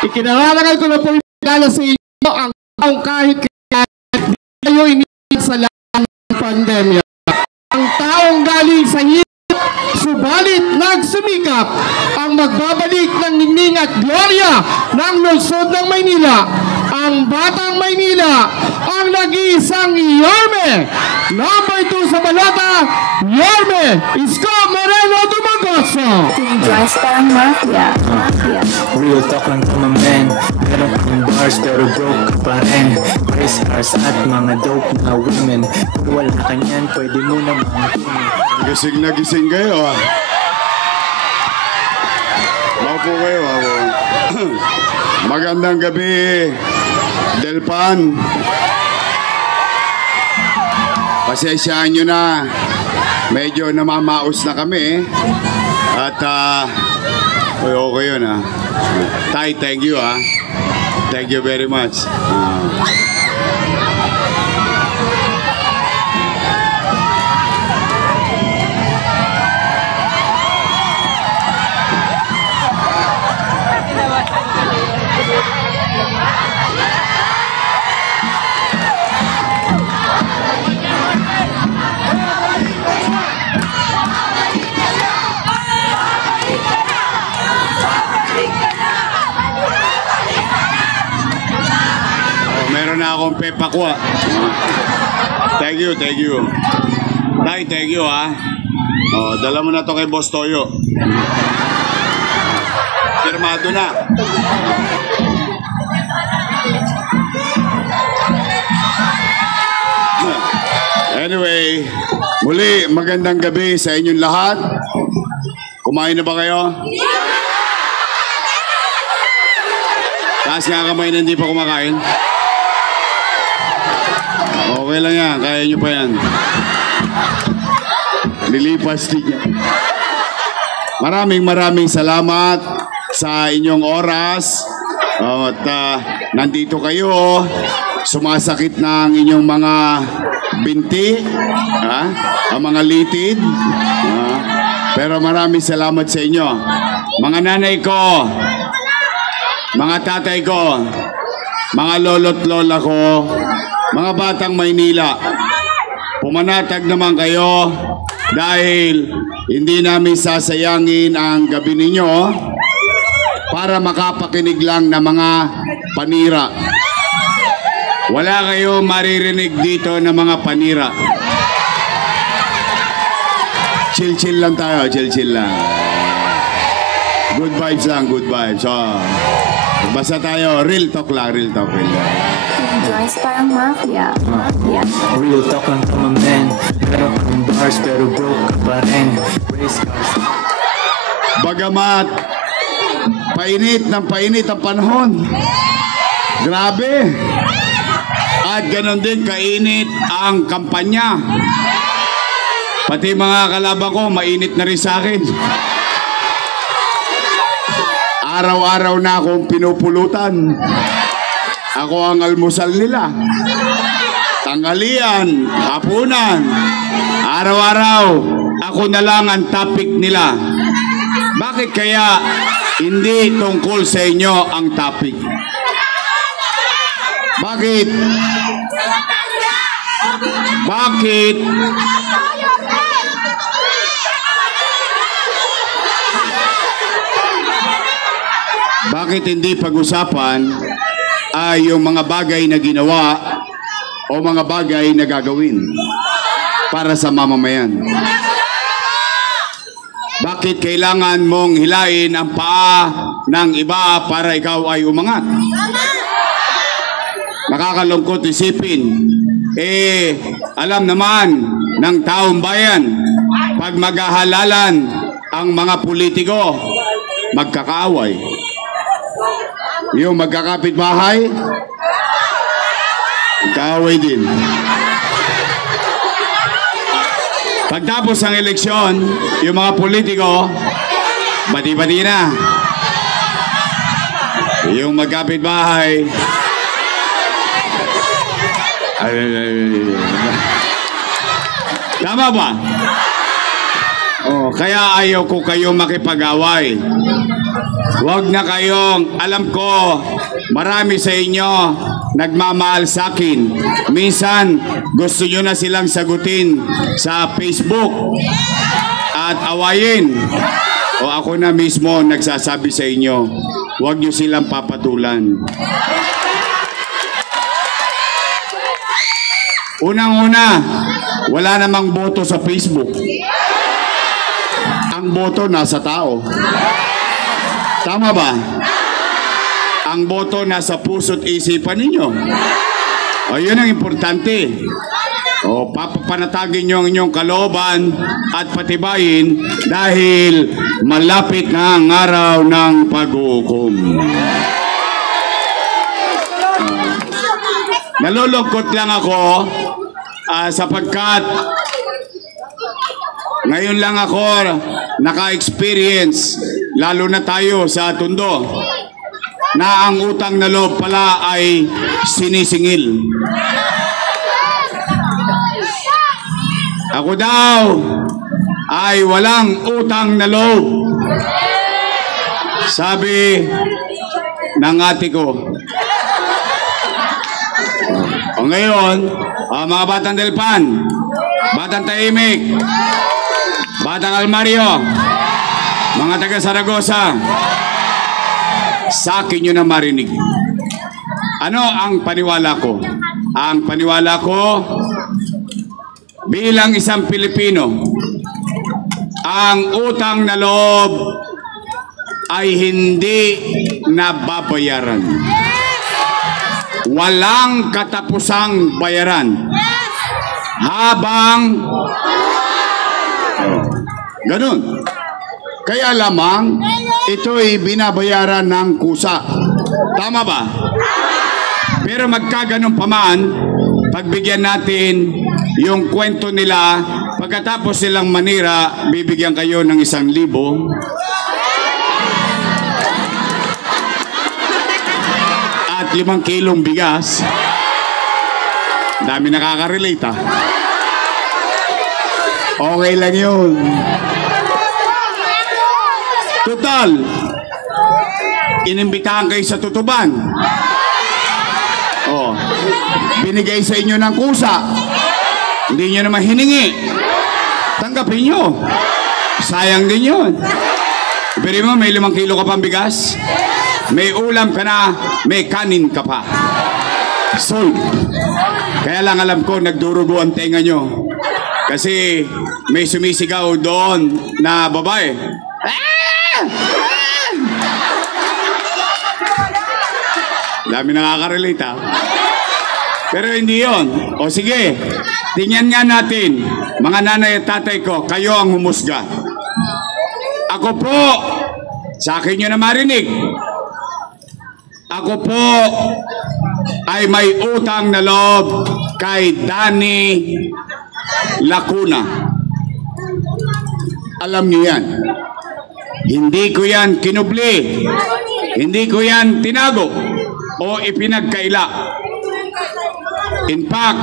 Ikinararangal ko na po yung regalo sa inyo ang taong kahit kayo iniwan sa lahat ng pandemya. Ang taong galing sa hirap, subalit nagsumikap ang magbabalik ng ningning at glorya ng lungsod ng Maynila. Ang Batang Maynila, ang nag-iisang Yorme. Number 2 sa balota, Yorme Isko Moreno Dumagoso. Dance parang mafia. Real talk lang to my man. Meron kang bars pero broke pa rin. Race cars at mga dope na women. Kung wala ka niyan, pwede mo naman. Gising na gising kayo ah. Maupo kayo ah. Magandang gabi, Delpan. Pasensyaan nyo na. Medyo namamaos na kami. At okay yun ah. Tay, thank you ah. Thank you very much. Meron na akong pepakwa. Thank you, thank you. Tay, thank you ha. Dala mo na to kay Boss Toyo. Firmado na. Anyway, muli magandang gabi sa inyong lahat. Kumain na ba kayo? Taas nga kamay na hindi pa kumakain. Okay lang yan, kaya nyo pa yan. Nilipas din yan. Maraming salamat sa inyong oras. At nandito kayo, sumasakit ng inyong mga binti, ang mga litid. Pero maraming salamat sa inyo. Mga nanay ko, mga tatay ko, mga lolo't lola ko, mga Batang Maynila, pumanatag naman kayo dahil hindi namin sasayangin ang gabi ninyo para makapakinig lang ng mga panira. Wala kayo maririnig dito ng mga panira. Chill lang tayo, chill lang. Good vibes lang, good vibes. Basta tayo, real talk lang. Dance parang mafia. Real talk lang to my man. Meron kang bars pero broke pa rin. Race cars. Bagamat painit ang panahon. Grabe. At ganon din kainit ang kampanya. Pati mga kalaban ko, mainit na rin sa akin. Araw-araw na akong pinupulutan. Ako ang almusal nila. Tanghalian, hapunan, araw-araw, ako na lang ang topic nila. Bakit kaya hindi tungkol sa inyo ang topic? Bakit? Bakit hindi pag-usapan ay yung mga bagay na ginawa o mga bagay na gagawin para sa mamamayan? Bakit kailangan mong hilain ang paa ng iba para ikaw ay umangat? Nakakalungkot isipin. Alam naman ng taong bayan, pag maghahalalan ang mga politiko, magkakaaway. Yung magkakapit-bahay, kaaway din. Pagtapos ng eleksyon, yung mga politiko, bati-bati na. Yung magkapit-bahay, tama ba? Oh, kaya ayaw ko kayo makipag-away. Huwag na kayong, alam ko, marami sa inyo nagmamahal sa akin. Minsan, gusto nyo na silang sagutin sa Facebook at awayin. O ako na mismo nagsasabi sa inyo, huwag nyo silang papatulan. Unang-una, wala namang boto sa Facebook. Ang boto nasa tao. Tama ba? Ang boto nasa puso't isipan ninyo. O yun ang importante. O papapanatagin nyo ang inyong kalooban at patibayin dahil malapit na ang araw ng pag-uukom. Nalulungkot lang ako sapagkat ngayon lang ako naka-experience, lalo na tayo sa Tondo, na ang utang na loob pala ay sinisingil. Ako daw ay walang utang na loob, sabi ng ate ko. O ngayon, mga batang Delpan, batang Tahimik, batang Almario, mga taga Saragosa, sa akin nyo na marinig. Ano ang paniwala ko? Ang paniwala ko, bilang isang Pilipino, ang utang na loob ay hindi nababayaran. Walang katapusang bayaran. Habang ganun. Kaya lamang ito'y binabayaran ng kusa. Tama ba? Pero magkaganon pa man, pagbigyan natin yung kwento nila, pagkatapos silang manira, bibigyan kayo ng 1,000. At 5 kilong bigas. Dami nakaka-relate ha. Okay lang yun. Total, inimbitahan kayo sa tutuban. Oh, binigay sa inyo ng kusa. Hindi nyo naman hiningi. Tanggapin nyo. Sayang din yun. Pero mo, may 5 kilo ka pang bigas. May ulam ka na, may kanin ka pa. Sold. Kaya lang alam ko, nagdurugo ang tenga nyo. Kasi may sumisigaw doon na babae. Dami nakaka-relate ha. Pero hindi yon. O sige, tingnan nga natin, mga nanay at tatay ko, kayo ang humusga. Ako po, sa akin nyo na marinig, ako po ay may utang na loob kay Danny Lacuna. Alam niyo yan. Hindi ko yan kinubli. Hindi ko yan tinago o ipinagkaila. In fact,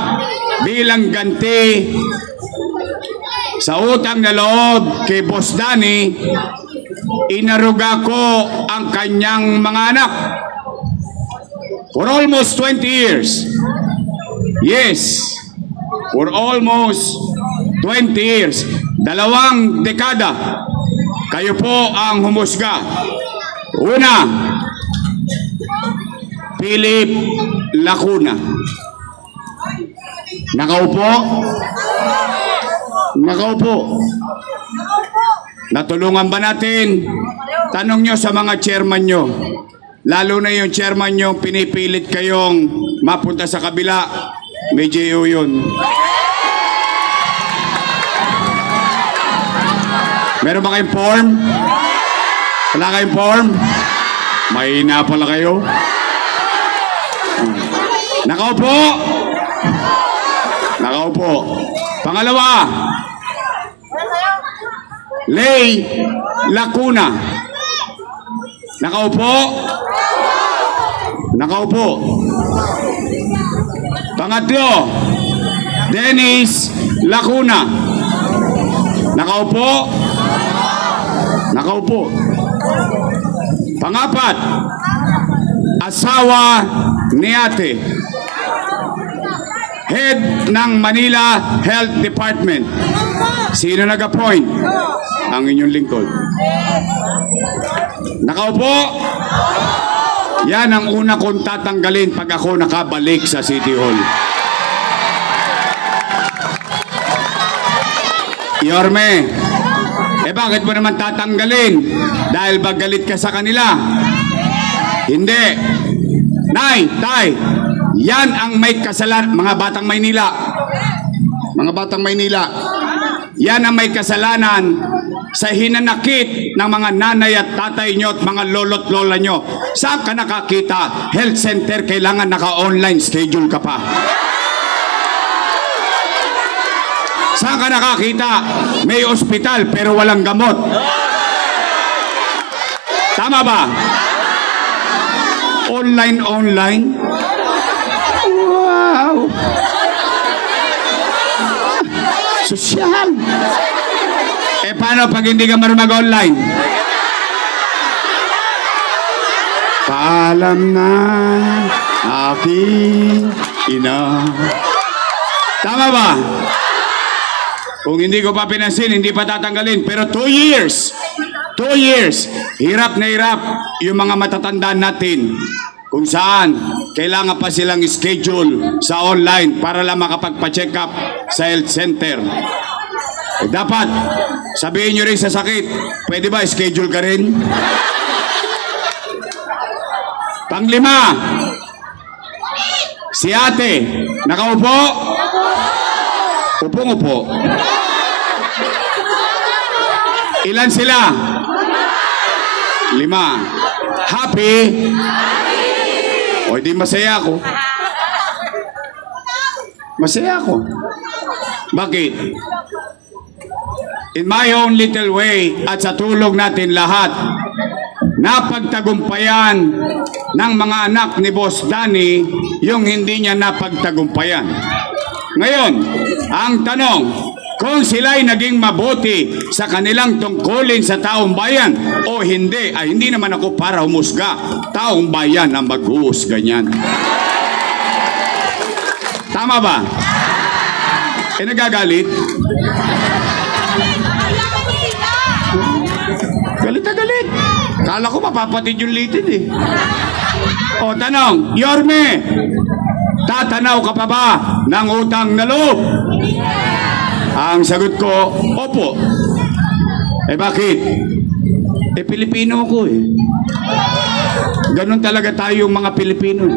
bilang ganti sa utang na loob kay Boss Danny, inaruga ko ang kanyang mga anak. For almost 20 years. Yes. For almost 20 years. 2 dekada. Kayo po ang humusga. Una, Philip Lacuna. Nakaupo? Nakaupo. Natulungan ba natin? Tanong nyo sa mga chairman nyo. Lalo na yung chairman nyo, pinipilit kayong mapunta sa kabila. May JO yun. Meron ba kayong form? Wala kayong form? Mahina pala kayo. Nakaupo. Nakaupo. Pangalawa, Lay Lacuna. Nakaupo. Nakaupo. Pangatlo, Dennis Lacuna. Nakaupo. nakaupo. Pangapat, asawa ni ate. Head ng Manila Health Department. Sino nag-appoint? Ang inyong lingkod. Nakaupo? Yan ang una kong tatanggalin pag ako nakabalik sa City Hall. Yorme, bakit mo naman tatanggalin? Dahil ba galit ka sa kanila? Hindi. Nay, tay, yan ang may kasalanan, mga batang Maynila. Mga batang Maynila, yan ang may kasalanan sa hinanakit ng mga nanay at tatay nyo at mga lolo't lola nyo. Saan ka nakakita? Health center, kailangan naka-online schedule ka pa. Saan ka nakakita? May ospital pero walang gamot. Tama ba? Online. Wow! Sosyal! Paano pag hindi ka marunong mag-online? Paalam na aking ina. Tama ba? Kung hindi ko pa pinansin, hindi pa tatanggalin. Pero 2 years, hirap na hirap yung mga matatanda natin. Kung saan, kailangan pa silang schedule sa online para lang makapagpa-check up sa health center. Dapat, sabihin nyo rin sa sakit, pwede ba schedule ka rin? Panglima, si ate, nakaupo? Upong-upo. Ilan sila? 5. Happy? O, di masaya ako. Masaya ako. Bakit? In my own little way at sa tulong natin lahat, napagtagumpayan ng mga anak ni Boss Danny yung hindi niya napagtagumpayan. Ngayon, ang tanong, kung sila'y naging mabuti sa kanilang tungkulin sa taong bayan o hindi, ay hindi naman ako para humusga. Taong bayan ang mag-uusga niyan. Tama ba? Nagagalit? Galit na galit. Kala ko mapapatid yung litid eh. O tanong, Yorme, tatanaw ka pa ba ng utang na loob? Ang sagot ko, opo. Bakit? Pilipino ko eh. Ganon talaga tayong mga Pilipino.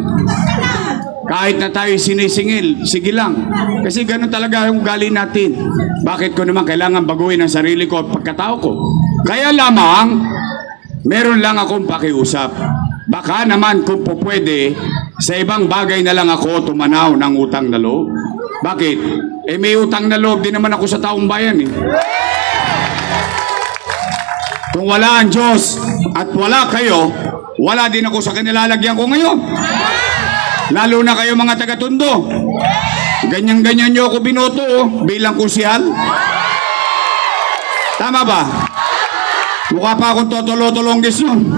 Kahit na tayo sinisingil, sige lang. Kasi ganon talaga yung ugali natin. Bakit ko naman kailangan baguhin ang sarili ko at pagkatao ko? Kaya lamang, meron lang akong pakiusap. Baka naman kung po pwede, sa ibang bagay na lang ako tumanaw ng utang na loob. Bakit? May utang na loob din naman ako sa taong bayan eh. Kung wala ang Diyos at wala kayo, wala din ako sa kanilalagyan ko ngayon. Lalo na kayo mga taga-Tondo. Ganyan-ganyan nyo ako binoto bilang kusyal. Tama ba? Mukha pa akong totolo-tolonggis nun.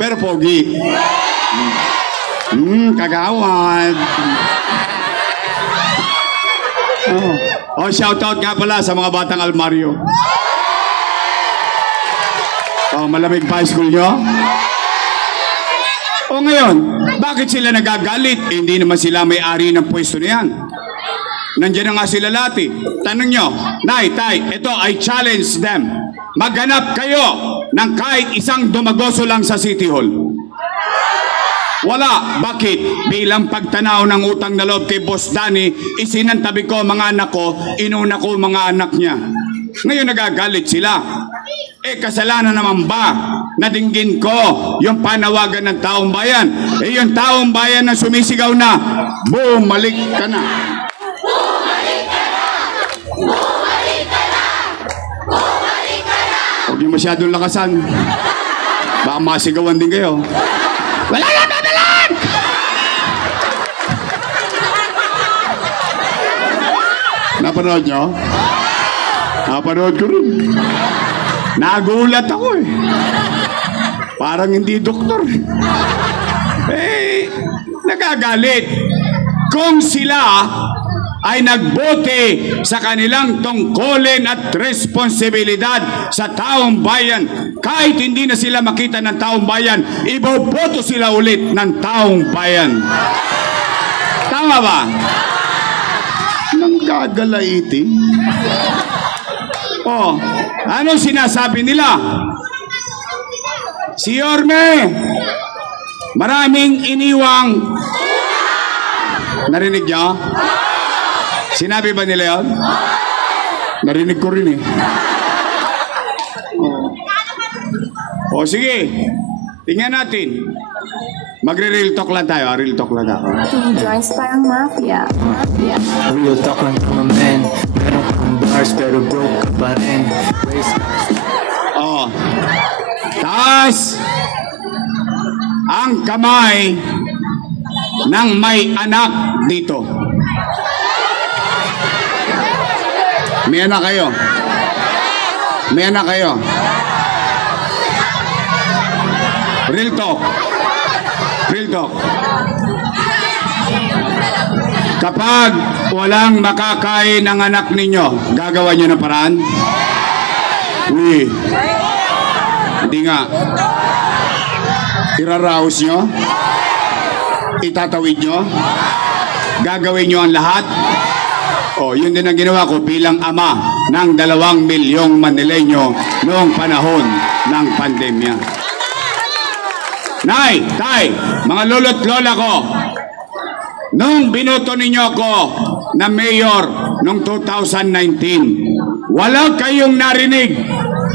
Pero pogi. Kagawad. Shoutout nga pala sa mga batang almaryo. Malamig pa school nyo? Ngayon, bakit sila nagagalit? Hindi naman sila may-ari ng pwesto niyan. Nandiyan na nga sila lati. Tanong nyo, Nay, Tay, ito, I challenge them. Maghanap kayo ng kahit isang dumagoso lang sa City Hall. Wala. Bakit? Bilang pagtanaw ng utang na loob kay Boss Danny, isinantabi ko mga anak ko, inuna ko mga anak niya. Ngayon nagagalit sila. Kasalanan naman ba na dinggin ko yung panawagan ng taong bayan? Yung taong bayan na sumisigaw na, bumalik ka na. Bumalik ka na! Bumalik ka na! Bumalik ka na! Huwag niyo masyadong lakasan. Baka masigawan din kayo. Wala na madalan! Napanood nyo? Napanood ko rin. Nagulat ako eh. Parang hindi doktor. Nagagalit. Kung sila ay nagbote sa kanilang tungkulin at responsibilidad sa taong bayan, kahit hindi na sila makita ng taong bayan, iboboto sila ulit ng taong bayan. Tama ba? Nang gagalaiti. Oh, anong sinasabi nila? Si Yorme, maraming iniwang. Narinig niyo? Sinabi ba nila yun? Narinig ko rin eh. O sige, tingnan natin. Magre-real talk lang tayo. Real talk lang ako. Team Joints parang mafia. Mafia. Real talk lang from a man. Meron kang bars pero broke ka pa rin. Oh. Taas ang kamay ng may anak dito. May anak kayo? May anak kayo? Real talk. Real talk. Kapag walang makakain ng anak ninyo, gagawa nyo ng paraan? Uy. Hindi nga. Iraraos nyo? Itatawid nyo? Gagawin nyo ang lahat? O, yun din ang ginawa ko bilang ama ng 2 milyong Manileño noong panahon ng pandemya. Nay, tay, mga lolo't lola ko, nung binoto ninyo ako na mayor noong 2019, wala kayong narinig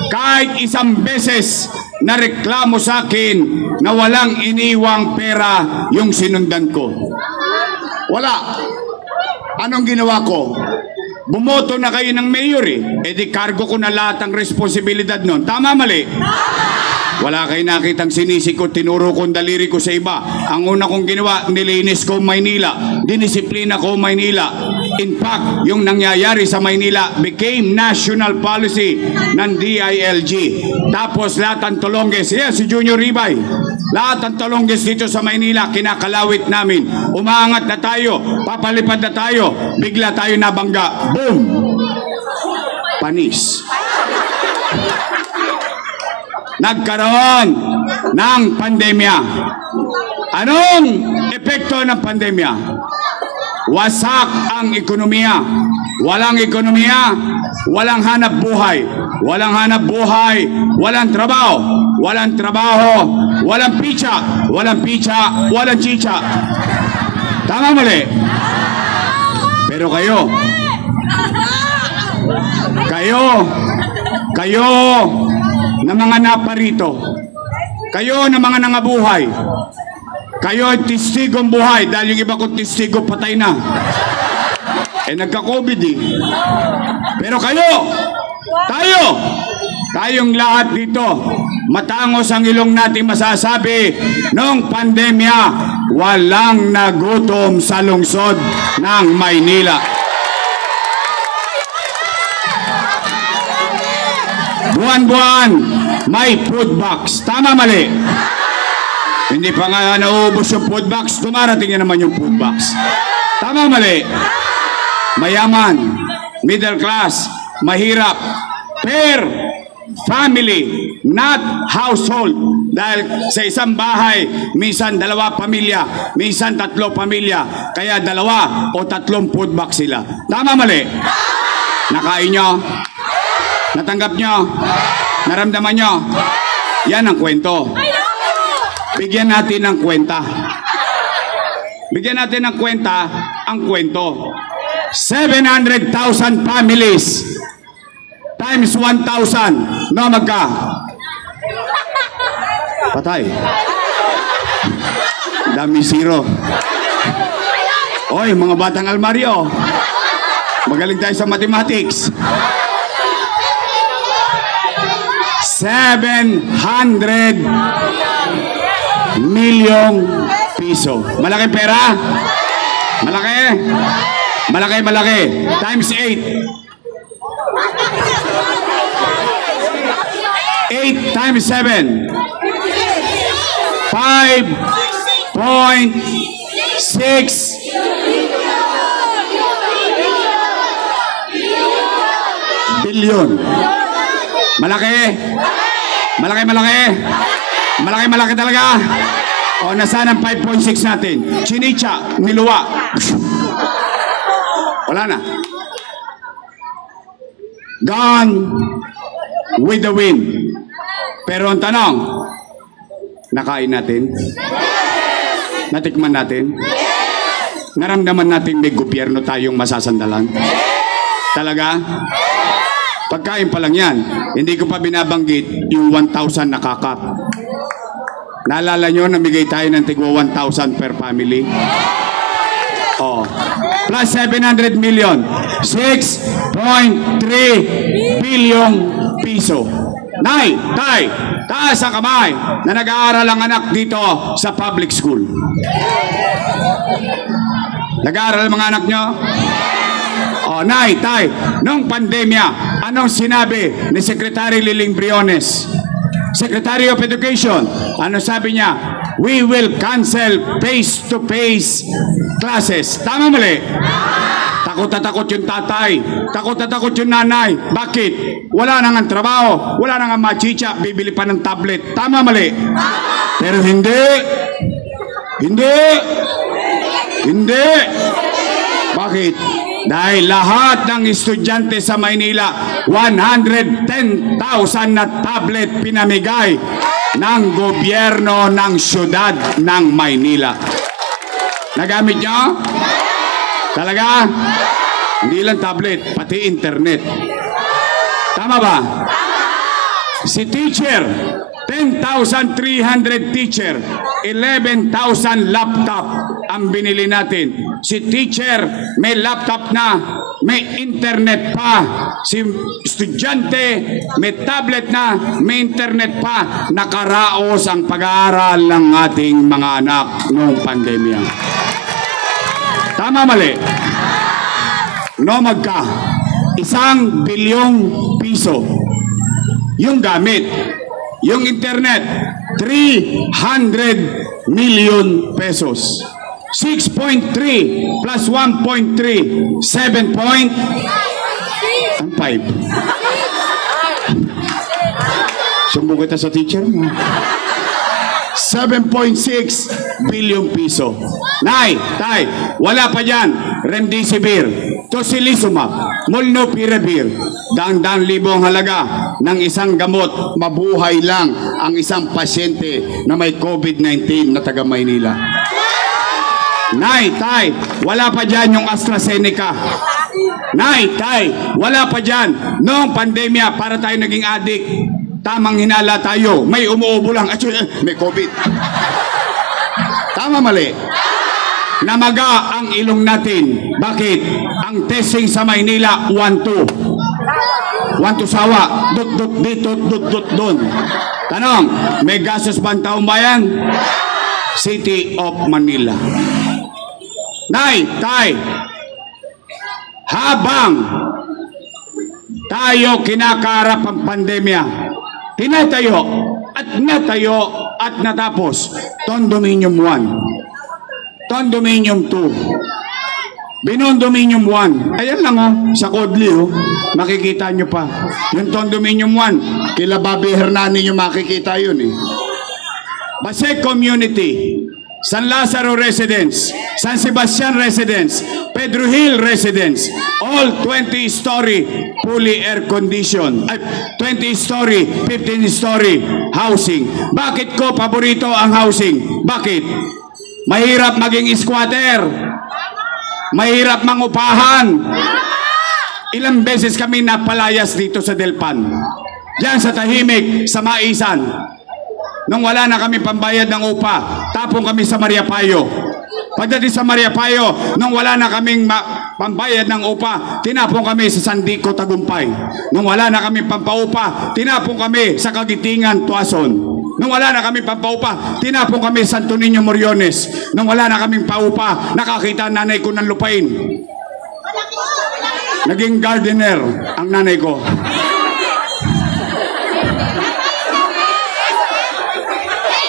kahit isang beses na reklamo sa akin na walang iniwang pera yung sinundan ko. Wala. Anong ginawa ko? Bumoto na kayo ng mayor eh. E di cargo ko na lahat ang responsibilidad nun. Tama, mali? Wala kayo nakitang sinisikot, tinuro kong daliri ko sa iba. Ang una kong ginawa, nilinis ko Maynila. Dinisiplina ko Maynila. In fact, yung nangyayari sa Maynila became national policy ng DILG. Tapos lahat ng Tolonges, si Junior Ribay, lahat ng Tolonges dito sa Maynila, kinakalawit namin. Umaangat na tayo, papalipad na tayo, bigla tayo nabangga. Boom! Panis. Nagkaroon ng pandemya. Anong epekto ng pandemya? Wasak ang ekonomiya. Walang ekonomiya, walang hanap buhay. Walang hanap buhay, walang trabaho. Walang trabaho, walang picha. Walang picha, walang chicha. Tama, mali? Pero kayo na mga naparito, kayo na mga nangabuhay, kayo ay testigong buhay dahil yung iba kong testigo patay na. Nagka-COVID eh. Pero tayong lahat dito, matangos ang ilong nating masasabi, noong pandemya, walang nagutom sa lungsod ng Maynila. Buwan-buwan, may food box. Tama, mali? Hindi pa nga nauubos yung food box, dumarating na naman yung food box. Tama, mali? Mayaman, middle class, mahirap, per family, not household. Dahil sa isang bahay, minsan 2 pamilya, minsan 3 pamilya, kaya 2 o 3 food box sila. Tama, mali? Nakain nyo? Natanggap nyo? Naramdaman nyo? Yan ang kwento. Bigyan natin ng kwenta. Bigyan natin ng kwenta ang kwento. 700,000 families times 1,000. No, magka? Patay. Dami zero. Oy, mga batang almaryo. Magaling tayo sa mathematics. 700 milyong piso. Malaki pera? Malaki? Malaki. Times 8. 8 times 7. 5.6 billion. Malaki talaga. O, nasaan ang 5.6 natin? Chinicha, niluwa. Wala na. Gone with the wind. Pero ang tanong, nakain natin? Natikman natin? Naramdaman natin may gobyerno tayong masasandalan? Talaga? Pagkain pa lang yan. Hindi ko pa binabanggit yung 1,000 na kakap. Naalala nyo, namigay tayo ng tigwa 1,000 per family? Oh. Plus 700 million. 6.3 billion piso. Nay, tay, taas ang kamay na nag-aaral ang anak dito sa public school. Nag-aaral ang mga anak nyo? Oh, nay, tay, nung pandemya, anong sinabi ni Secretary Liling Briones? Secretary of Education, ano sabi niya? We will cancel face-to-face classes. Tama mali? Takot na takot yung tatay. Takot na takot yung nanay. Bakit? Wala nang ang trabaho. Wala nang ang machicha. Bibili pa ng tablet. Tama mali? Pero hindi. Bakit? Dahil lahat ng estudyante sa Maynila, 110,000 na tablet pinamigay ng gobyerno ng syudad ng Maynila. Nagamit nyo? Talaga? Hindi lang tablet, pati internet. Tama ba? Si teacher, 10,300 teacher, 11,000 laptop ang binili natin. Si teacher, may laptop na, may internet pa. Si estudyante, may tablet na, may internet pa. Nakaraos ang pag-aaral ng ating mga anak noong pandemya. Tama mali? No, magka. 1 bilyong piso. Yung gamit. Yung internet, 300 million pesos. 6.3 plus 1.3, 7.5. 7 kita sa teacher mo. 7.6 billion piso. Nay, tay, wala pa dyan. Remdesivir, tocilizumab, molnupiravir. Dang-dang libo ang halaga ng isang gamot. Mabuhay lang ang isang pasyente na may COVID-19 na taga Maynila. Nay, tay, wala pa dyan yung AstraZeneca. Nay, tay, wala pa dyan. Noong pandemya, para tayo naging addict, tamang hinala tayo, may umuubo lang, may COVID. Tama mali? Namaga ang ilong natin. Bakit? Ang testing sa Maynila, 1-2. 1-2 sawa, dot dito, dot doon. Tanong, may gastos ba ang taong bayan? City of Manila. Nay, tay, habang tayo kinakaharap ang pandemya, tinatayo at natapos Condominium 1, Condominium 2, Binondominium 1. Ayan lang sa Kodli makikita nyo pa. Yung Condominium 1, kila Bobby Hernani nyo makikita yun Pasay Community, San Lazaro Residence, San Sebastian Residence, Pedro Hill Residence, all 20-story fully air-conditioned, 20-story, 15-story housing. Bakit ko paborito ang housing? Bakit? Mahirap maging squatter. Mahirap mangupahan. Ilang beses kami napalayas dito sa Delpan. Diyan sa tahimik, sa Maisan. Nung wala na kami pambayad ng upa, tapong kami sa Mariapayo. Pagdating sa Mariapayo, nung wala na kaming pambayad ng upa, tinapong kami sa Sandico, Tagumpay. Nung wala na kami pampaupa, tinapong kami sa Kagitingan, Tuason. Nung wala na kami pampaupa, tinapong kami sa Santo Niño, Moriones. Nung wala na kaming paupa, nakakita nanay ko ng lupain. Naging gardener ang nanay ko.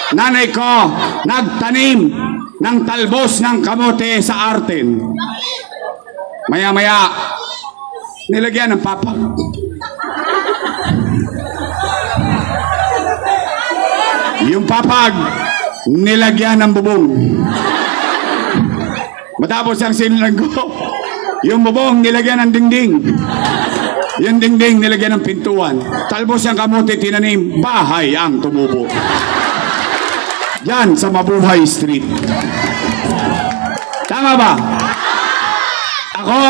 Nanay ko, nagtanim ng talbos ng kamote sa Arten. Maya-maya, nilagyan ng papag. Yung papag, nilagyan ng bubong. Matapos ang sinulanggo, yung bubong, nilagyan ng dingding. Yung dingding, nilagyan ng pintuan. Talbos ng kamote, tinanim, bahay ang tumubo. Yan sa Mabuhay Street. Tama ba? Ako,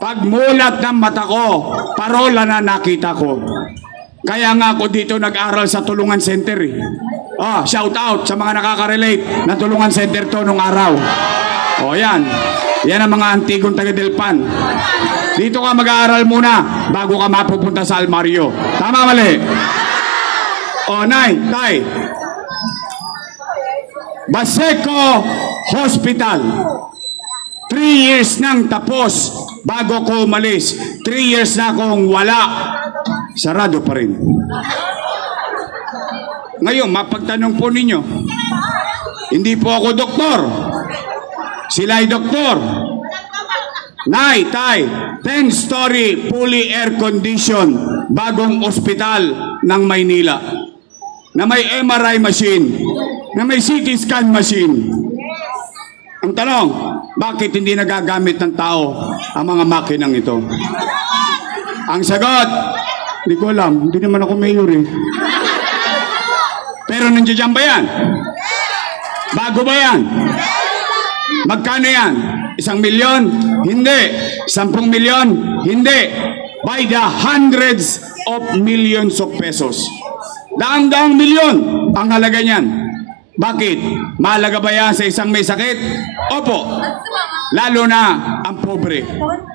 pagmulat ng mata ko, parola na nakita ko. Kaya nga ako dito nag-aral sa Tulungan Center. Shout out sa mga nakaka-relate na Tulungan Center to nung araw. Yan. Yan ang mga antigong taga-Delpan. Dito ka mag-aaral muna bago ka mapupunta sa Almario. Tama, mali? Nay, tay. Baseco Hospital. 3 years nang tapos bago ko umalis. 3 years na akong wala. Sarado pa rin. Ngayon, mapagtanong po ninyo, hindi po ako doktor. Sila ay doktor. Nay, tay, 10-story fully air-conditioned bagong ospital ng Maynila na may MRI machine, na may CT scan machine. Ang tanong, bakit hindi nagagamit ng tao ang mga makinang ito? Ang sagot, hindi ko alam, hindi naman ako mayor eh. Pero nandiyan ba yan? Bago ba yan? Magkano yan? 1 milyon? Hindi. 10 milyon? Hindi. By the hundreds of millions of pesos. Daang-daang milyon ang halaga niyan. Bakit? Mahalaga ba yan sa isang may sakit? Opo. Lalo na ang pobre.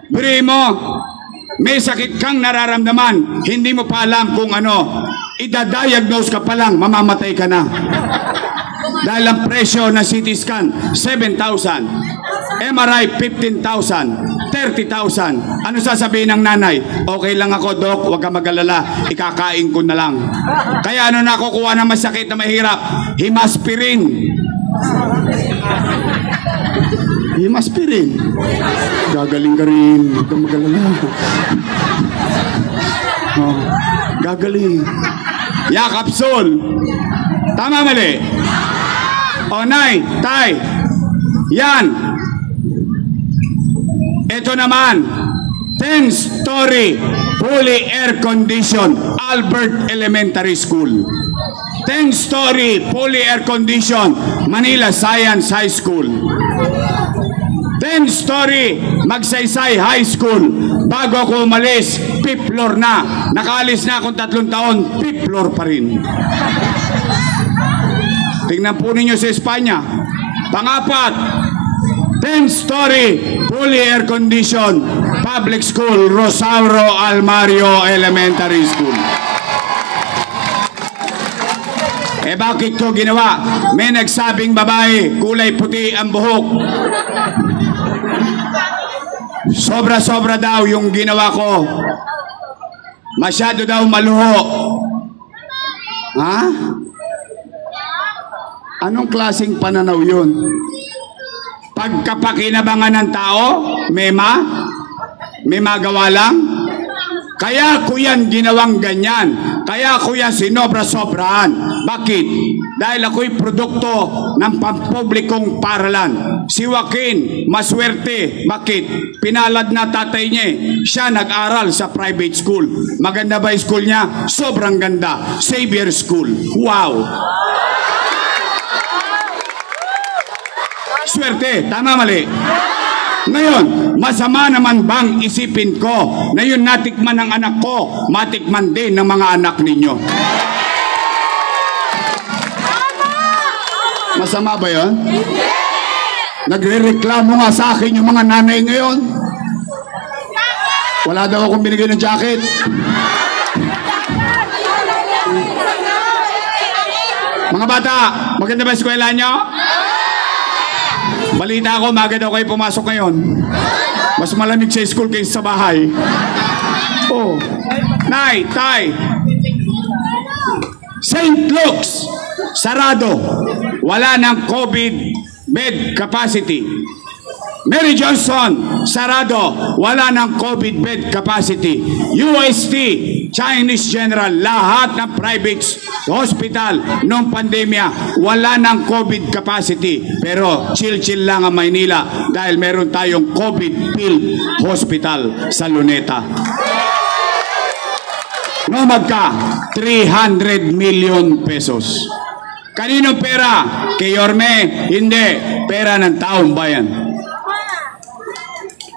Biri mo, may sakit kang nararamdaman, hindi mo pa alam kung ano, idadiagnose ka pa lang, mamamatay ka na. Dahil ang presyo na CT scan, 7,000. MRI, 15,000. 30,000. Ano sasabihin ng nanay? Okay lang ako, Dok, huwag ka mag-alala. Ikakain ko na lang. Kaya ano nakukuha ng masakit na mahirap? Himaspirin. Himaspirin. Gagaling ka rin. Huwag ka mag-alala. Gagaling. Yakapsul. Tama, mali? Nay, tay. Yan. Ito naman, 10-story, fully air-conditioned Albert Elementary School. 10-story, fully air-conditioned Manila Science High School. 10-story, Magsaysay High School. Bago ako umalis, 5th floor na. Nakaalis na akong 3 taon, 5th floor pa rin. Tingnan po ninyo sa Espanya. Pangapat, 10-story, fully air-conditioned public school, Rosauro Almario Elementary School. Bakit ko ginawa? May nagsabing babae, kulay puti ang buhok. Sobra-sobra daw yung ginawa ko. Masyado daw maluho. Ha? Anong klaseng pananaw yun? Pagkapakinabangan ng tao, may magawa lang. Kaya ko yan ginawang ganyan. Kaya ko yan sinobra-sobrahan. Bakit? Dahil ako'y produkto ng pampublikong paralan. Si Joaquin, maswerte. Bakit? Pinalad na tatay niya. Siya nag-aral sa private school. Maganda ba yung school niya? Sobrang ganda. Xavier School. Wow! Swerte. Tama, mali? Ngayon, masama naman bang isipin ko na yun natikman ng anak ko, matikman din ng mga anak ninyo? Masama ba yun? Nagre-reklamo nga sa akin yung mga nanay ngayon. Wala daw akong binigay ng jacket. Mga bata, maganda ba eskwela nyo? Balita ko, maga daw kayo pumasok ngayon. Mas malamig sa school kaysa sa bahay. Oh. Nay, tay. St. Luke's, sarado. Wala ng COVID bed capacity. Mary Johnson, sarado. Wala ng COVID bed capacity. UST, Chinese General, lahat ng private hospital noong pandemya, wala ng COVID capacity. Pero chill-chill lang ang Maynila dahil meron tayong COVID-filled hospital sa Luneta. No magka, 300 million pesos. Kaninong pera? Kay Yorme? Hindi. Pera ng taong bayan.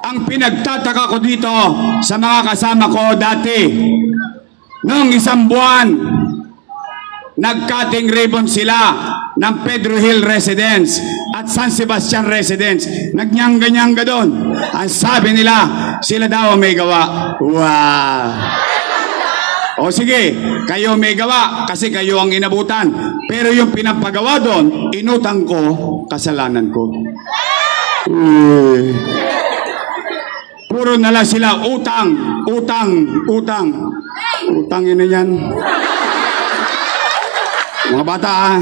Ang pinagtataka ko dito sa mga kasama ko dati, noong isang buwan, nag-cutting ribbon sila ng Pedro Hill Residence at San Sebastian Residence. Nagyangga-nyangga doon. Ang sabi nila, sila daw ang may gawa. Wow! O sige, kayo may gawa kasi kayo ang inabutan. Pero yung pinapagawa doon, inutang ko, kasalanan ko. Puro na lang sila utang, utang, utang. Utangin na yan. Mga bata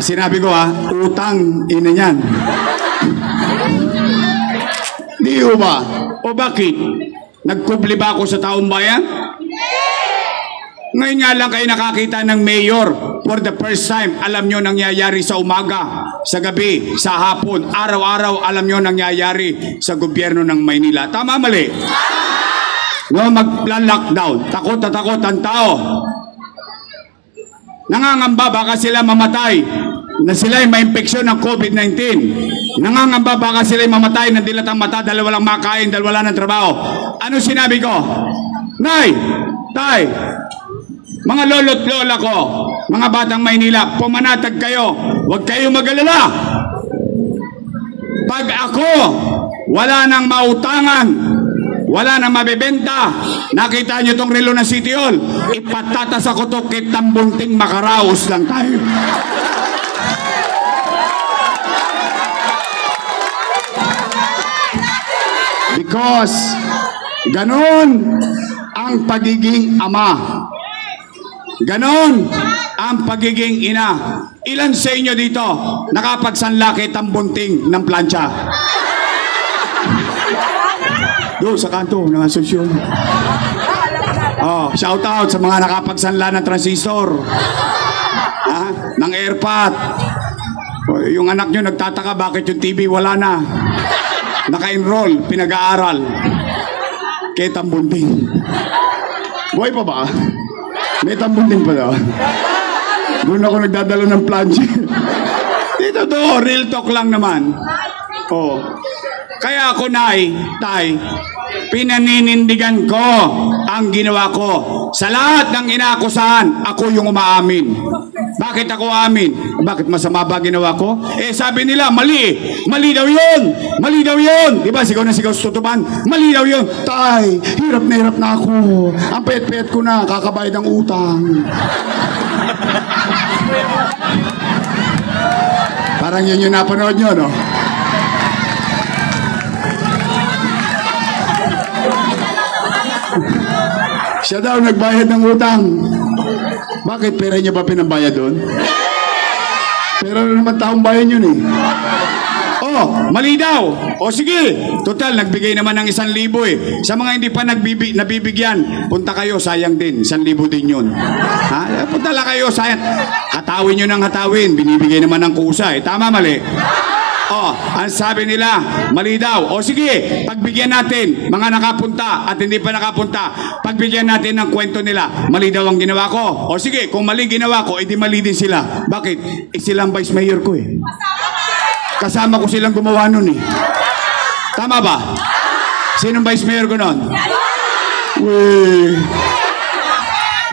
sinabi ko utang ina yan. Di ba? O bakit? Nagkubli ba ako sa taong bayan? Ngayon nga lang kayo nakakita ng mayor for the first time. Alam nyo nangyayari sa umaga, sa gabi, sa hapon, araw-araw alam nyo nangyayari sa gobyerno ng Maynila. Tama, mali? No, magla-lockdown. Takot na takot ang tao. Nangangamba baka sila mamatay na sila ay ma-infeksyon ng COVID-19. Nangangamba baka sila ay mamatay ng dilatang mata dahil walang makain, dahil wala ng trabaho. Ano sinabi ko? Nay, tay, mga lolo't lola ko, mga batang Maynila, pumanatag kayo. Huwag kayong mag-alala. Pag ako, wala nang mautangan, wala nang mabibenta, nakita nyo itong relo ng City Hall, ipatatas ako to kit tambunting makaraos lang tayo. Because ganon ang pagiging ama. Ganon ang pagiging ina. Ilan sa inyo dito nakapagsanlaki tambunting ng plancha? Doon sa kanto ng asosyon. Shout out sa mga nakapagsanla ng transistor, ng airpot. Yung anak nyo nagtataka bakit yung TV wala na. Naka-enroll, pinag-aaral. Kaya tambunting. Buhay pa ba? May tambunting pa daw. Doon ako nagdadala ng planche. Dito to, real talk lang naman. Kaya ako, nay, tay, pinaninindigan ko ang ginawa ko. Sa lahat ng inaakusahan, ako yung umaamin. Bakit ako amin? Bakit masama ba ginawa ko? Sabi nila, mali. Mali daw yun. Mali daw yun. Diba, sigaw na sigaw sa tutuban. Mali daw yun. Tay, hirap na ako. Ang pet-pet ko na, kakabayad ng utang. Parang yun yung napanood nyo, no? Siya daw nagbayad ng utang. Bakit? Pera niya ba pinambayad doon? Pera naman taong bayan yun eh. Mali daw. Sige. Total, nagbigay naman ng 1,000 eh. Sa mga hindi pa nabibigyan, punta kayo, sayang din. 1,000 din yun. Punta lang kayo, sayang. Hatawin nyo ng hatawin. Binibigay naman ng kusa eh. Tama, mali? Ang sabi nila, mali daw. Sige, pagbigyan natin, mga nakapunta at hindi pa nakapunta, pagbigyan natin ng kwento nila, mali daw ang ginawa ko. Sige, kung mali ginawa ko, edi mali din sila. Bakit? Silang vice mayor ko eh. Kasama ko silang gumawa nun eh. Tama ba? Sinong vice mayor ko nun?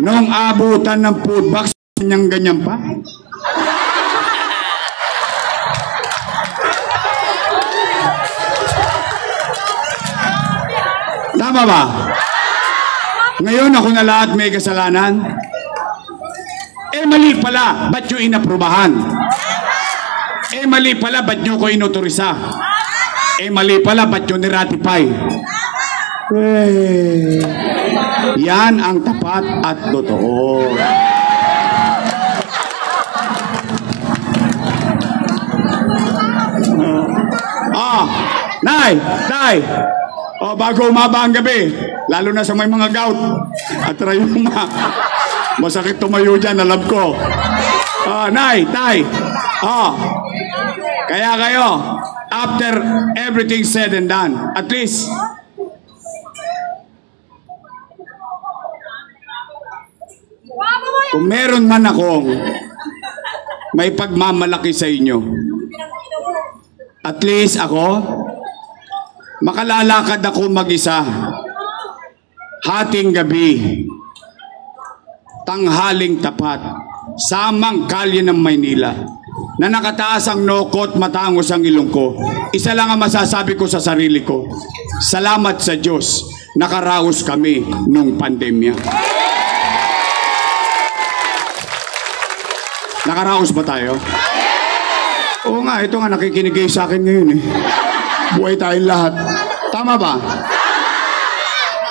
Nung abutan ng food box, ganyan pa? Tama ba? Ngayon ako na lahat may kasalanan. Mali pala, ba't nyo inaprubahan? Mali pala, ba't nyo ko inuturisa? Eh, mali pala, ba't yun ni-ratify? Yan ang tapat at totoo. Nay! Bago umaba ang gabi, lalo na sa may mga gout at rayuma, masakit tumayo dyan, alam ko. Nay, Tay, kaya kayo, after everything said and done, at least, kung meron man akong may pagmamalaki sa inyo, at least ako, makalalakad ako mag-isa, hating gabi, tanghaling tapat, samang kalye ng Maynila, na nakataas ang nokot, matangos ang ilong ko. Isa lang ang masasabi ko sa sarili ko, salamat sa Diyos, nakaraos kami nung pandemya. Nakaraos ba tayo? Oo nga, ito nga nakikinig kayo sa akin ngayon eh. Buhay tayong lahat. Tama ba?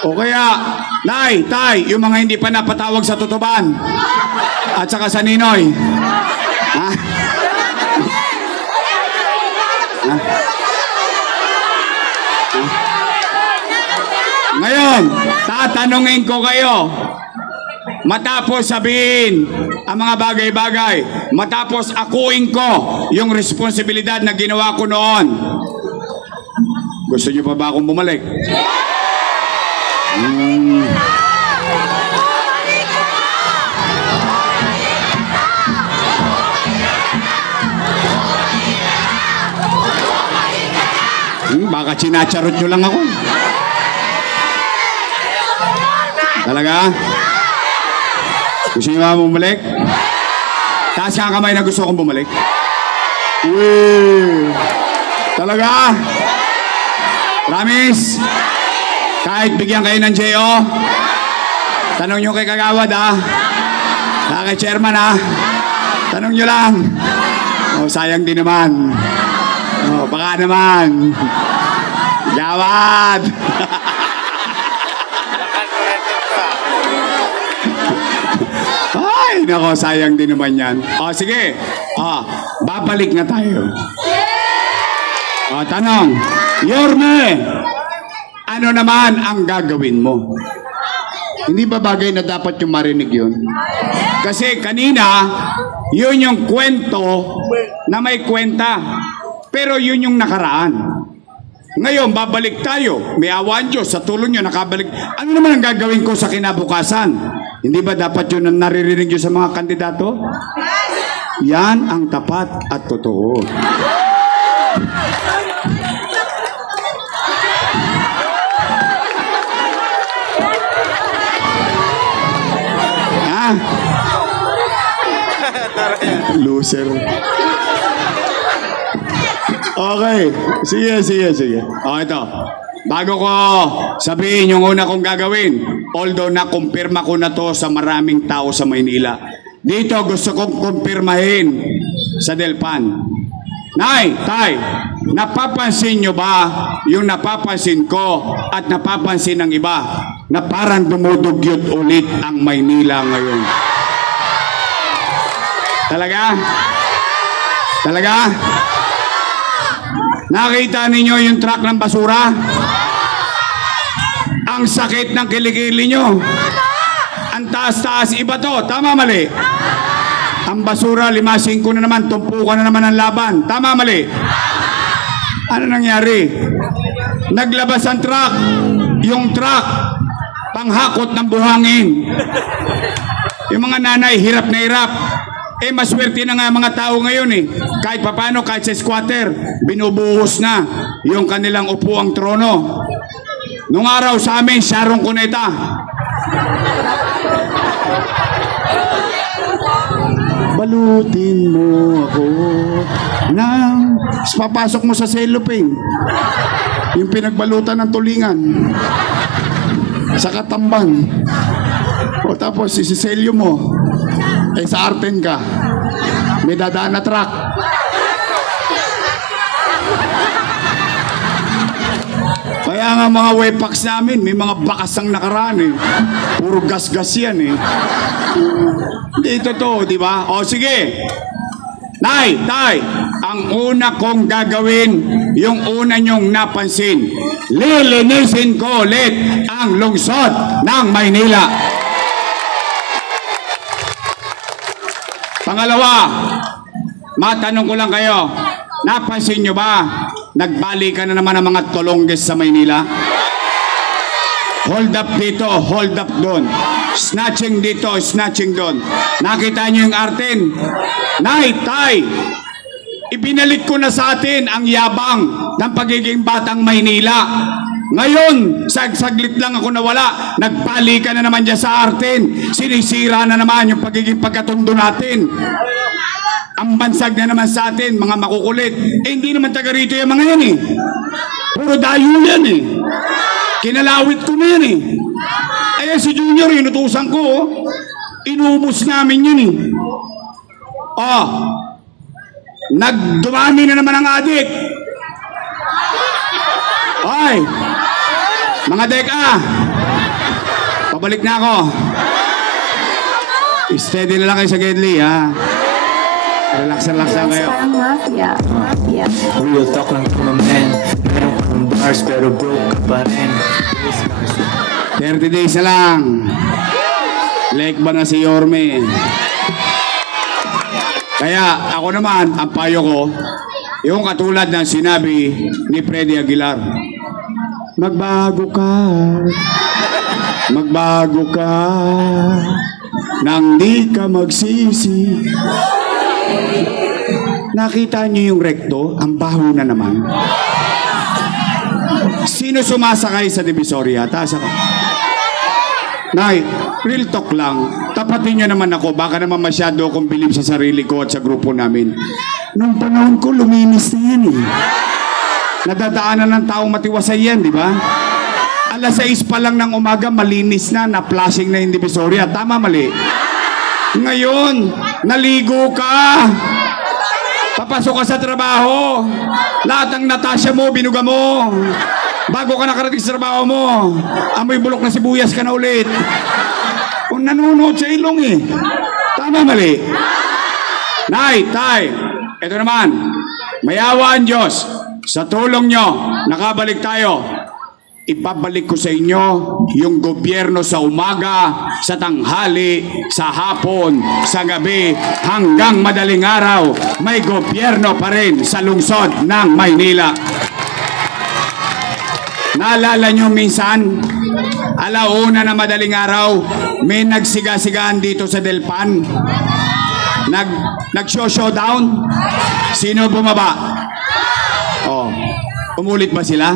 O kaya, Nay, Tay, yung mga hindi pa napatawag sa tutuban at saka sa Ninoy. Ha? Ha? Ngayon, tatanungin ko kayo. Matapos sabihin ang mga bagay-bagay, matapos akuin ko yung responsibilidad na ginawa ko noon, gusto niyo pa ba akong bumalik? Baka sinacharot nyo lang ako. Talaga? Gusto niyo ba bumalik? Taas ka ang kamay na gusto kong bumalik. Talaga? Promise? Kahit bigyan kayo ng J.O. Tanong nyo kay Kagawad kay Chairman Tanong nyo lang. Sayang din naman. Baka naman. Gawad. Ay, nako, sayang din naman yan. Sige. Babalik na tayo. Tanong, Yorme, ano naman ang gagawin mo? Hindi ba bagay na dapat yung marinig yun? Kasi kanina, yun yung kwento na may kwenta. Pero yun yung nakaraan. Ngayon, babalik tayo. May awan Diyos, sa tulong nyo, nakabalik. Ano naman ang gagawin ko sa kinabukasan? Hindi ba dapat yun ang naririnig nyo sa mga kandidato? Yan ang tapat at totoo. Loser. Okay. Sige. Ito. Bago ko sabihin yung una kong gagawin, although nakumpirma ko na to sa maraming tao sa Maynila, dito gusto kong kumpirmahin sa Delpan. Nay, Tay, napapansin nyo ba yung napapansin ko at napapansin ng iba na parang dumudugyot ulit ang Maynila ngayon? Talaga? Talaga? Nakita ninyo yung truck ng basura? Ang sakit ng kilikili nyo. Ang taas-taas, iba to. Tama, mali? Ang basura, 5-5 na naman, tumpukan na naman ang laban. Tama, mali? Ano nangyari? Naglabas ang truck. Yung truck, panghakot ng buhangin. Yung mga nanay, hirap na hirap. Maswerte na nga mga tao ngayon Kahit papano, kahit sa squatter, binubuhos na yung kanilang upuang trono. Nung araw sa amin, Sharon Cuneta. Balutin mo ako nang papasok mo sa cellophane. Yung pinagbalutan ng tulingan sa Katamban. O tapos isiselyo mo. Sa Arten ka. May dadaan na truck. Kaya nga mga wepax namin, may mga bakas ang nakaraan eh. Puro gas-gas yan eh. Hindi totoo, di ba? O sige. Nay, tay, ang una kong gagawin, yung una nyong napansin, lilinisin ko ulit ang lungsod ng Maynila. Pangalawa, matanong ko lang kayo, napansin nyo ba, nagbalikan na naman ang mga tolongges sa Maynila? Hold up dito, hold up doon. Snatching dito, snatching doon. Nakita nyo yung Arten? Nay, tay, ibinalik ko na sa atin ang yabang ng pagiging batang Maynila. Ngayon, saglit lang ako nawala. Nagbalikan na naman dyan sa Arten. Sinisira na naman yung pagiging pagkatundo natin. Ang bansag na naman sa atin, mga makukulit. Eh, hindi naman taga rito yung mga yan eh. Puro dayo yan eh. Kinalawit ko na yan eh. Eh, si Junior, inutusan ko, oh. Inubos namin yun eh. Oh, nagdumami na naman ang adik. Hoy, mga deka, pabalik na ako. Steady na lang kayo sa Gedli, ha? Relax lang kayo. Mafia. Real talk lang from a man. Meron kang bars pero broke ka pa rin. 30 days na lang. Lake ba na si Yorme? Kaya ako naman, ang payo ko, yung katulad ng sinabi ni Freddy Aguilar, magbago ka. Magbago ka. Nang di ka magsisi. Nakita niyo yung rekto? Ang baho na naman. Sino sumasakay sa Divisoria? Taas ako. Nay, real talk lang. Tapatin niyo naman ako. Baka naman masyado akong bilib sa sarili ko at sa grupo namin. Nung panahon ko, luminis na yan eh. Nadadaanan ng taong matiwasay yan, di ba? Alas 6 pa lang ng umaga, malinis na, na-flashing na yung Divisoria. Tama, mali? Ngayon, naligo ka. Papasok ka sa trabaho. Lahat ng Natasha mo, binuga mo. Bago ka nakarating sa trabaho mo, amoy bulok na sibuyas ka na ulit. Kung nanonood sa ilong eh. Tama, mali? Nay, tay, ito naman. Mayawa ang Diyos. Sa tulong nyo, nakabalik tayo. Ipabalik ko sa inyo yung gobyerno sa umaga, sa tanghali, sa hapon, sa gabi, hanggang madaling araw, may gobyerno pa rin sa lungsod ng Maynila. Naalala nyo minsan, alauna na madaling araw, may nagsiga-sigaan dito sa Delpan. Nag-showdown. Sino bumaba? Oh, umulit ba sila?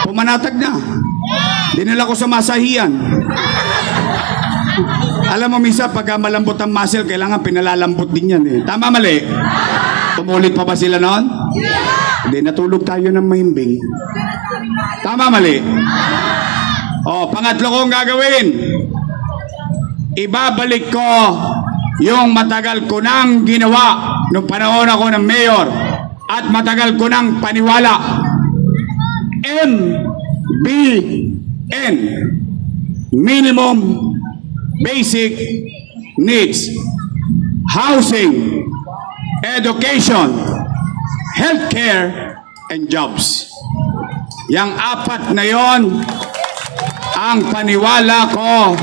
Pumanatag na. Dinala ko sa masahiyan. Alam mo minsan, pagka malambot ang muscle, kailangan pinalalambot din yan eh. Tama, mali? Tumulit pa ba sila noon? Hindi, natulog tayo ng mahimbing. Tama, mali? O, pangatlo kong gagawin. Ibabalik ko yung matagal ko nang ginawa nung panahon ako ng mayor at matagal ko nang paniwala. MBN, Minimum Basic Needs, Housing, Education, Healthcare, and Jobs. Yang apat na yon, ang paniwala ko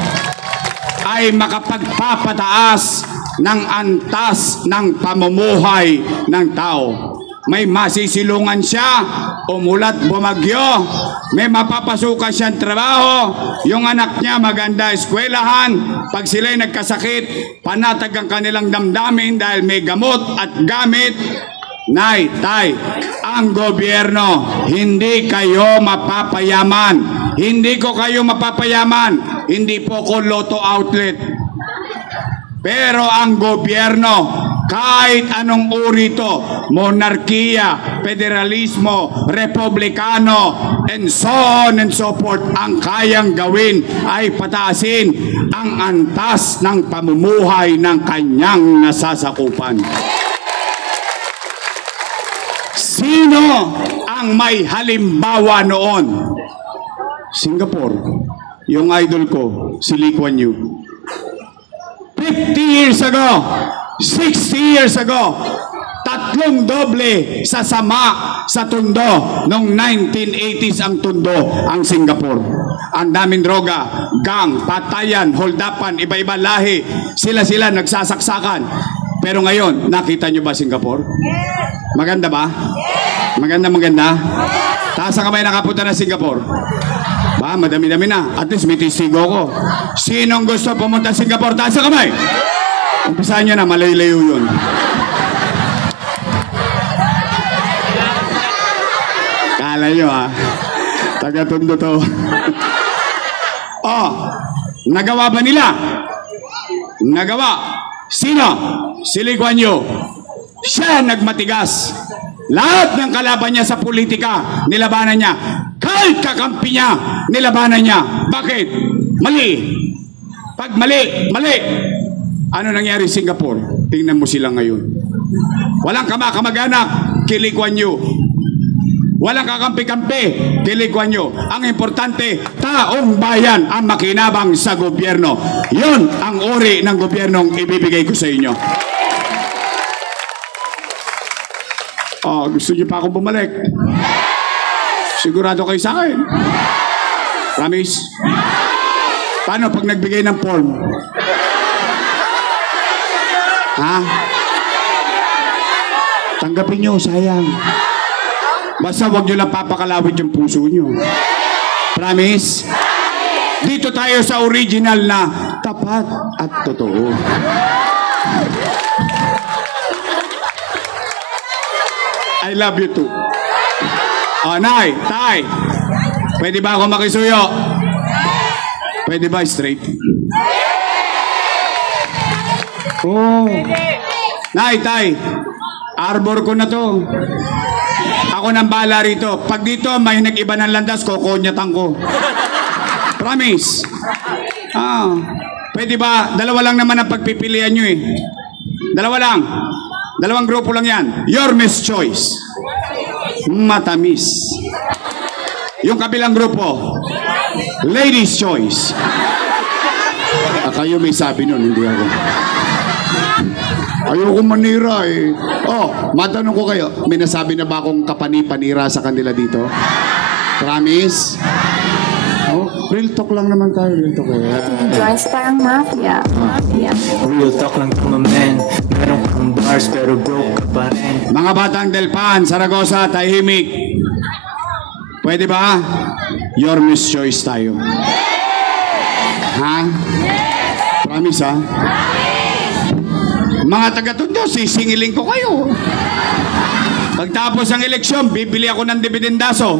ay makapagpapataas ng antas ng pamumuhay ng tao. May masisilungan siya, umulat bumagyo, may mapapasukan siyang trabaho, yung anak niya maganda eskwelahan, pag sila'y nagkasakit, panatag ang kanilang damdamin dahil may gamot at gamit. Nay, tay, ang gobyerno, hindi kayo mapapayaman. Hindi ko kayo mapapayaman. Hindi po ko Lotto Outlet. Pero ang gobyerno, kahit anong uri ito, monarkiya, federalismo, republikano, and so on and so forth, ang kayang gawin ay pataasin ang antas ng pamumuhay ng kanyang nasasakupan. Sino ang may halimbawa noon? Singapore. Yung idol ko, si Lee Kuan Yew. 50 years ago, 60 years ago, tatlong doble sa sama sa Tondo. Noong 1980s ang Tondo, ang Singapore. Ang daming droga, gang, patayan, holdapan, iba-iba lahi. Sila nagsasaksakan. Pero ngayon, nakita nyo ba Singapore? Maganda ba? Maganda? Taas ang kamay nakapunta na Singapore. Ba, madami-dami na. At least may testigo ko. Sinong gusto pumunta sa Singapore? Taas ang kamay! Umpisahan nyo na, malayo-layo yun. Kala nyo ha? Taga-Tondo to. Oh, nagawa ba nila? Nagawa. Sino? Si Lee Kuan Yew. Siya nagmatigas. Lahat ng kalaban niya sa politika, nilabanan niya. Kahit kakampi niya, nilabanan niya. Bakit? Mali. Pag mali. Ano nangyari sa Singapore? Tingnan mo sila ngayon. Walang kamag-anak kay Lee Kuan Yew. Walang kakampi-kampi kay Lee Kuan Yew. Ang importante, taong bayan ang makinabang sa gobyerno. Yun ang uri ng gobyernong ibibigay ko sa inyo. Oh, gusto niyo pa akong bumalik? Sigurado kayo sa akin? Promise? Paano pag nagbigay ng form? Ha? Tanggapin nyo, sayang. Basta wag nyo lang papakalawit yung puso nyo. Promise? Dito tayo sa original na tapat at totoo. I love you too. Oh, Nay, Tay, pwede ba ako makisuyo? Pwede ba straight? Oh. Nay, Tay, arbor ko na to. Ako nang bahala rito. Pag dito may nag-iba ng landas, kokonyatan ko. Promise. Pwede ba? Dalawa lang naman ang pagpipilian nyo eh. Dalawa lang. Dalawang grupo lang yan. Your Miss Choice. Matamis. Yung kabilang grupo, Ladies Choice. Kayo may sabi nun, hindi ako. Ayoko manira eh. Oh, matanong ko kayo, may nasabi na ba akong kapani-panira sa kanila dito? Promise? Oh, real talk lang naman tayo. Real talk eh. Joints parang mafia. Real talk lang to my man. Meron kang bars pero broke ka pa rin. Mga batang Delpan, Saragosa, tahimik. Pwede ba? Your Miss Choice tayo. Ha? Promise ha? Mga taga-Tondo, sisingiling ko kayo. Pagtapos ng eleksyon, bibili ako ng dividendaso.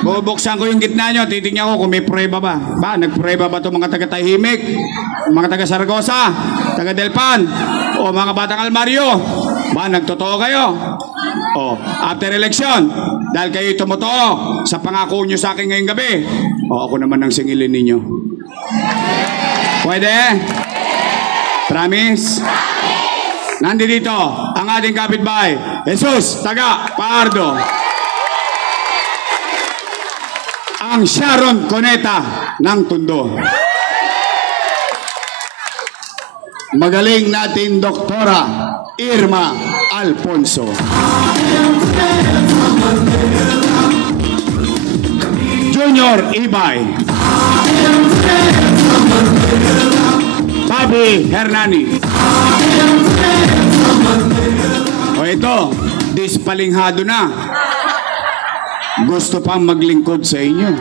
Bubuksan ko yung gitna nyo, titignan ko kung may prueba ba. Ba, nagprueba ba ito mga taga-Tahimik, mga taga-Saragosa, taga-Delpan, o mga batang Almario? Ba, nagtotoo kayo? O, after election, dahil kayo tumotoo sa pangako nyo sa akin ngayong gabi, o ako naman ang singilin ninyo. Pwede? Promise? Nandito ang ating kapitbahay, Jesus taga Paardo. Ang Sharon Cuneta ng Tondo. Magaling natin Doktora Irma Alfonso. Junior Ibay. Bobby Hernani. O ito, dispalinghado na. Gusto pang maglingkod sa inyo.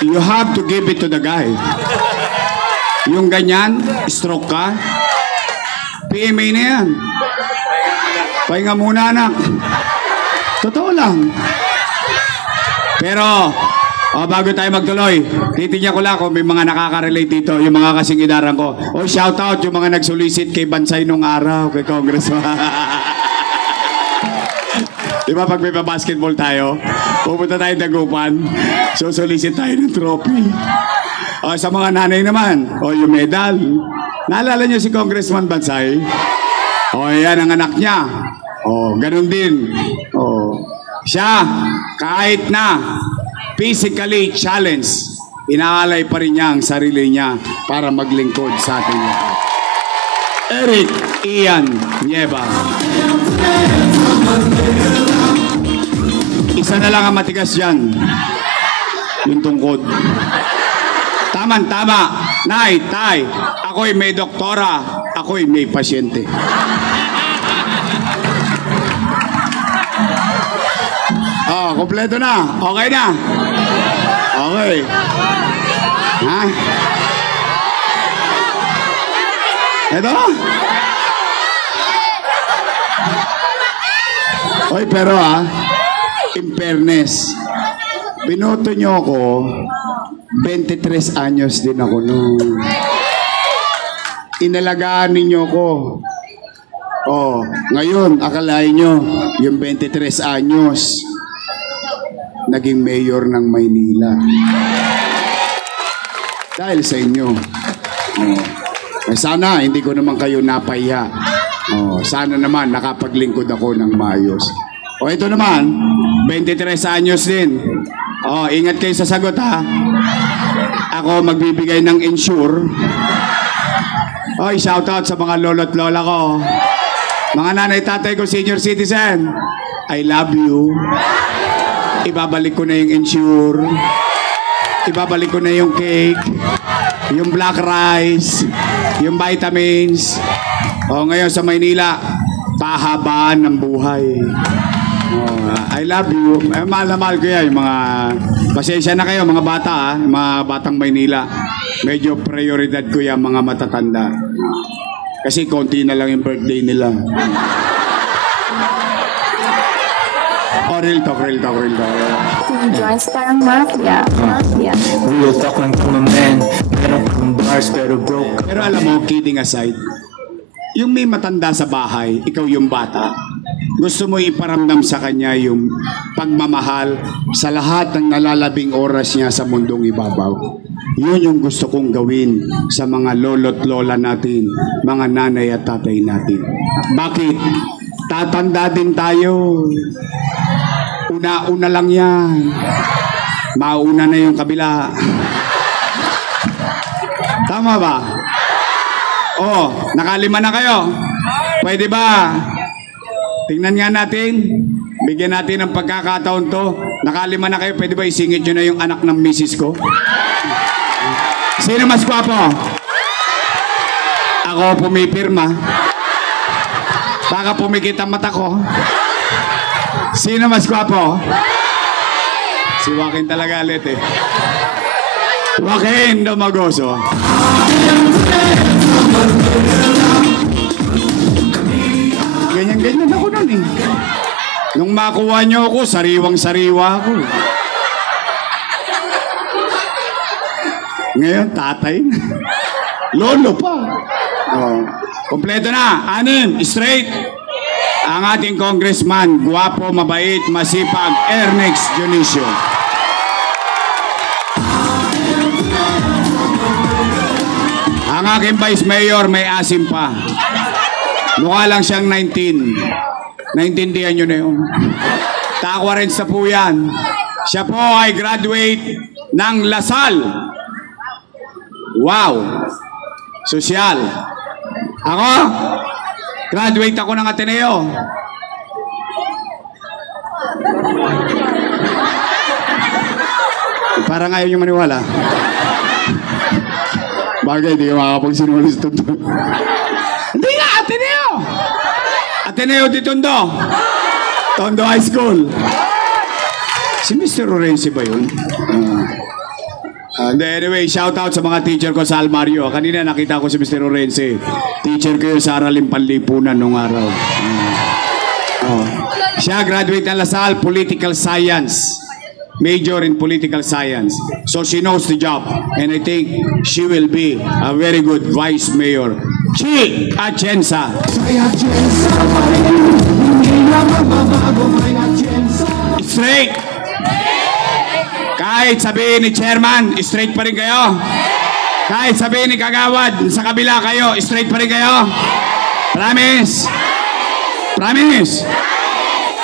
You have to give it to the guy. Yung ganyan, stroke ka, PMA na yan. Pahinga muna anak. Totoo lang. Pero, bago tayo magtuloy, titignan ko lang kung may mga nakaka-relate dito, yung mga kasingidaran ko. Shout out yung mga nag-solicit kay Bansay nung araw, kay Congressman. Di ba pag may basketball tayo, pupunta tayo Dagupan, so solicit tayo ng trophy. Sa mga nanay naman, yung medal. Naalala niyo si Congressman Bansay? O, yan ang anak niya. O, ganun din. O, siya, kahit na physically challenged, inaalay pa rin niya ang sarili niya para maglingkod sa ating lahat. Eric Ian Nieva. Isa na lang ang matigas dyan. Yung tungkod. Tama. Nay, tay, ako'y may doktora, ako'y may pasyente. Oh, kompleto na. Okay na. Okay. Ha? Ito? Oy, pero in fairness, binoto nyo ako, 23 anyos din ako nung inalagaan ninyo ko. Oh, ngayon, akalain nyo, yung 23 anyos, naging mayor ng Maynila. Dahil sa inyo. Oh. Sana hindi ko naman kayo napahiya. Oh, sana naman nakapaglingkod ako ng maayos. O ito naman, 23 anyos din. Oh, ingat kayo sa sagot ha. Ako magbibigay ng insure. Oy, shout out sa mga lolo't lola ko. Mga nanay tatay ko, senior citizen. I love you. Ibabalik ko na yung insure. Ibabalik ko na yung cake, yung black rice, yung vitamins. O ngayon sa Maynila, pahabaan ng buhay. I love you. Mahal na mahal ko yan. Yung mga, pasensya na kayo mga bata mga batang Maynila. Medyo prioridad ko yan mga matatanda. Kasi konti na lang yung birthday nila. Real talk. Team Jones parang mafia. Real talk lang from a man. Meron kang bars pero broke. Pero alam mo, kidding aside, yung may matanda sa bahay, ikaw yung bata, gusto mo iparamdam sa kanya yung pagmamahal sa lahat ng nalalabing oras niya sa mundong ibabaw. Yun yung gusto kong gawin sa mga lolo't lola natin, mga nanay at tatay natin. Bakit? Tatanda din tayo. Una-una lang yan. Mauna na yung kabila. Tama ba? Oh, nakalima na kayo. Pwede ba? Tingnan nga natin. Bigyan natin ng pagkakataon to. Nakalima na kayo. Pwede ba isingit nyo na yung anak ng misis ko? Sino mas gwapo? Ako pumipirma. Baka pumikit ang mata ko. Sino mas gwapo? Si Joaquin talaga ulit eh. Joaquin Domagoso. Ganyan ako nun eh. Nung makuha nyo ako, sariwang-sariwa ako. Ngayon, tatay. Lolo pa. Oh. Kompleto na. 6, straight. Ang ating congressman, guwapo, mabait, masipag, Ernest Dionisio. Ang aking vice mayor, may asim pa. Mukha lang siyang 19. Naintindihan nyo na yun. Takwa rin sa po yan. Siya po ay graduate ng Lasal. Wow! Sosyal. Ako? Graduate ako ng Ateneo. Parang ayaw nyo maniwala. Bagay, di ka makakapagsinuli sa Tondo. Hindi nga, Ateneo! Ateneo di Tondo. Tondo High School. Si Mr. Orense ba yun? Anyway, shout out sa mga teacher ko sa Almario. Kanina nakita ko si Mr. Orense. Teacher ko yun sa Araling Panlipunan nung araw. Siya graduate ng Lasal, Political Science. Major in Political Science. So she knows the job. And I think she will be a very good Vice Mayor. Chi Atienza. Straight. Kahit sabihin ni Chairman, straight pa rin kayo. Kahit sabihin ni Kagawad, sa kabila kayo, straight pa rin kayo. Promise. Promise?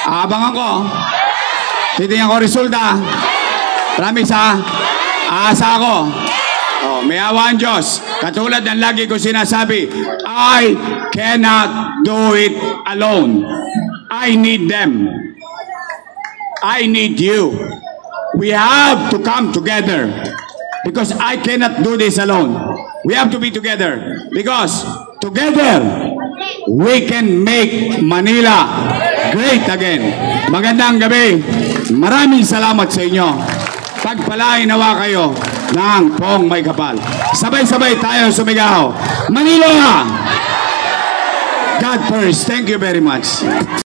Aabangan ko. Titingnan ko resulta. Promise ha? Aasa ako. Oh, may awa ang Diyos. Katulad ng lagi ko sinasabi, I cannot do it alone. I need them. I need you. We have to come together because I cannot do this alone. We have to be together because together we can make Manila great again. Magandang gabi. Maraming salamat sa inyo. Pagpalain nawa kayo ng Pong May Kapal. Sabay-sabay tayo sumigaw. Manila! God first. Thank you very much.